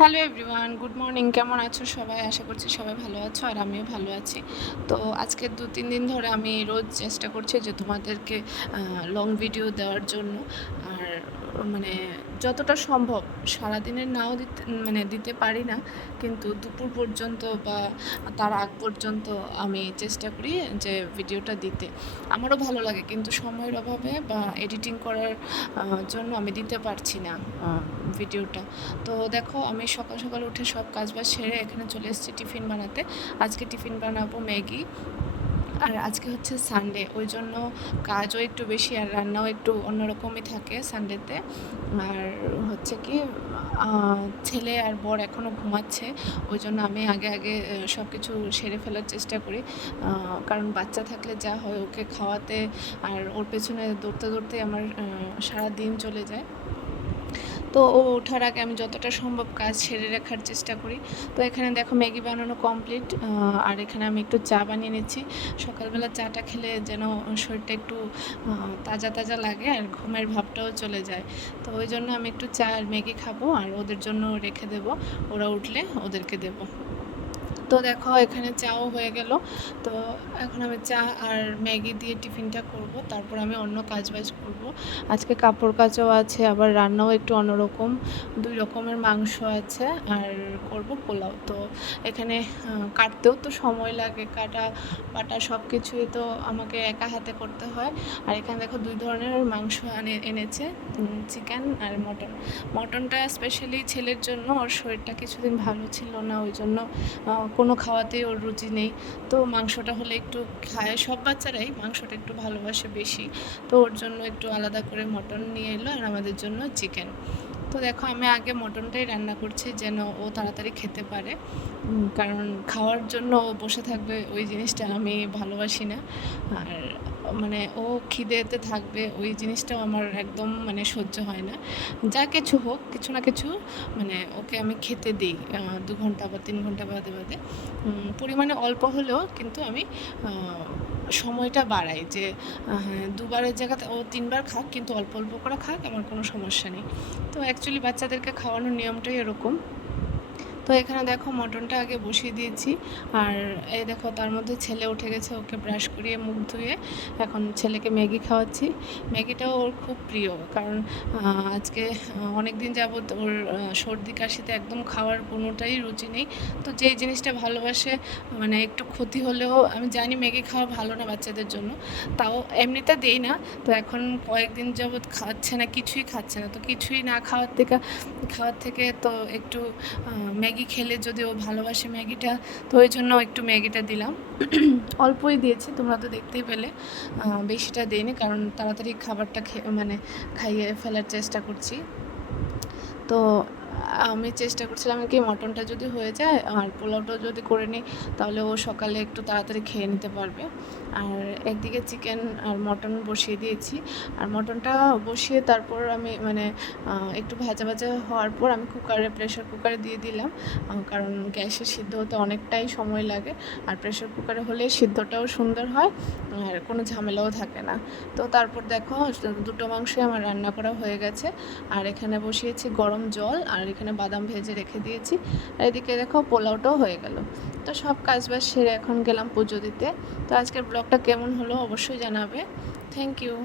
Hello everyone, good morning. কেমন আছো সবাই? আশা করছি সবাই ভালো আছো আর আমিও ভালো আছি। তো আজকে 2-3 দিন ধরে আমি রোজ চেষ্টা করছি যে তোমাদেরকে লং ভিডিও দেওয়ার জন্য। আর মানে যতটা সম্ভব সারাদিনের নাও দিতে পারি না, কিন্তু দুপুর পর্যন্ত বা তার আগ পর্যন্ত আমি চেষ্টা করি যে ভিডিওটা দিতে। আমারও ভালো লাগে, কিন্তু সময়ের অভাবে বা এডিটিং করার জন্য আমি দিতে পারছি না ভিডিওটা। তো দেখো, আমি সকাল সকাল উঠে সব কাজবাজ সেরে এখানে চলে এসেছি টিফিন বানাতে। আজকে টিফিন বানাবো ম্যাগি। আর আজকে হচ্ছে সানডে, ওই জন্য কাজও একটু বেশি আর রান্নাও একটু অন্যরকমই থাকে সানডেতে। আর হচ্ছে কি, ছেলে আর বর এখনও ঘুমাচ্ছে, ওই জন্য আমি আগে আগে সব কিছু সেরে ফেলার চেষ্টা করি। কারণ বাচ্চা থাকলে যা হয়, ওকে খাওয়াতে আর ওর পেছনে দৌড়তে দৌড়তে আমার সারা দিন চলে যায়। তো ও ওঠার আগে আমি যতটা সম্ভব কাজ সেরে রাখার চেষ্টা করি। তো এখানে দেখো ম্যাগি বানানো কমপ্লিট। আর এখানে আমি একটু চা বানিয়ে নিচ্ছি। সকালবেলা চাটা খেলে যেন শরীরটা একটু তাজা তাজা লাগে আর ঘুমের ভাবটাও চলে যায়। তো ওই জন্য আমি একটু চা আর ম্যাগি খাবো আর ওদের জন্য রেখে দেবো, ওরা উঠলে ওদেরকে দেবো। তো দেখো, এখানে চাও হয়ে গেল। তো এখন আমি চা আর ম্যাগি দিয়ে টিফিনটা করব, তারপর আমি অন্য কাজবাজ করব। আজকে কাপড় কাচাও আছে, আবার রান্নাও একটু অন্যরকম, 2 রকমের মাংস আছে আর করব পোলাও। তো এখানে কাটতেও তো সময় লাগে, কাটা বাটা সব কিছুই তো আমাকে একা হাতে করতে হয়। আর এখানে দেখো 2 ধরনের মাংস এনেছে, চিকেন আর মটন। মটনটা স্পেশালি ছেলের জন্য, ওর শরীরটা কিছুদিন ভালো ছিল না, ওই জন্য কোনো খাওয়াতেই ওর রুচি নেই। তো মাংসটা হলে একটু খায়, সব বাচ্চারাই মাংসটা একটু ভালোবাসে বেশি। তো ওর জন্য একটু আলাদা করে মটন নিয়ে এলো আর আমাদের জন্য চিকেন। তো দেখো, আমি আগে মটনটাই রান্না করছি যেন ও তাড়াতাড়ি খেতে পারে, কারণ খাওয়ার জন্য ও বসে থাকবে ওই জিনিসটা আমি ভালোবাসি না। আর মানে ও খিদেতে থাকবে ওই জিনিসটাও আমার একদম সহ্য হয় না। যা কিছু হোক, কিছু না কিছু ওকে আমি খেতে দিই 2 ঘন্টা বা 3 ঘন্টা বাদে বাদে। পরিমাণে অল্প হলেও কিন্তু আমি সময়টা বাড়াই যে হ্যাঁ, 2 বারের জায়গাতে ও 3 বার খাক, কিন্তু অল্প অল্প করে খাক, আমার কোনো সমস্যা নেই। তো অ্যাকচুয়ালি বাচ্চাদেরকে খাওয়ানোর নিয়মটাই এরকম। তো এখানে দেখো, মটনটা আগে বসিয়ে দিয়েছি। আর এই দেখো, তার মধ্যে ছেলে উঠে গেছে, ওকে ব্রাশ করিয়ে মুখ ধুয়ে এখন ছেলেকে ম্যাগি খাওয়াচ্ছি। ম্যাগিটাও ওর খুব প্রিয়, কারণ আজকে অনেক দিন যাবৎ ওর সর্দি কাশিতে একদম খাওয়ার কোনোটাই রুচি নেই। তো যেই জিনিসটা ভালোবাসে, একটু ক্ষতি হলেও, আমি জানি ম্যাগি খাওয়া ভালো না বাচ্চাদের জন্য, তাও এমনিতে দিই না। তো এখন কয়েকদিন যাবৎ খাচ্ছে না, কিছুই খাচ্ছে না। তো কিছুই না খাওয়ার থেকে তো একটু ম্যাগি খেলে যদি ও ভালোবাসে ম্যাগিটা, তো ওই জন্য একটু ম্যাগিটা দিলাম। অল্পই দিয়েছি, তোমরা তো দেখতেই পেলে, বেশিটা দিইনি, কারণ তাড়াতাড়ি খাবারটা খাইয়ে ফেলার চেষ্টা করছি। তো আমি চেষ্টা করছিলাম কি, মটনটা যদি হয়ে যায় আর পোলাওটাও যদি করে নিই, তাহলে ও সকালে একটু তাড়াতাড়ি খেয়ে নিতে পারবে। আর একদিকে চিকেন আর মটন বসিয়ে দিয়েছি। আর মটনটা বসিয়ে তারপর আমি একটু ভাজা ভাজা হওয়ার পর আমি প্রেশার কুকারে দিয়ে দিলাম, কারণ গ্যাসে সিদ্ধ হতে অনেকটাই সময় লাগে। আর প্রেশার কুকারে হলে সিদ্ধটাও সুন্দর হয় আর কোনো ঝামেলাও থাকে না। তো তারপর দেখো, 2টো মাংসই আমার রান্না করা হয়ে গেছে। আর এখানে বসিয়েছি গরম জল, আর এখানে বাদাম ভেজে রেখে দিয়েছি। আর এদিকে দেখো, পোলাওটাও হয়ে গেল। তো সব কাজবাজ সেরে এখন গেলাম পুজো দিতে। তো আজকের ব্লগটা কেমন হলো অবশ্যই জানাবে। Thank you.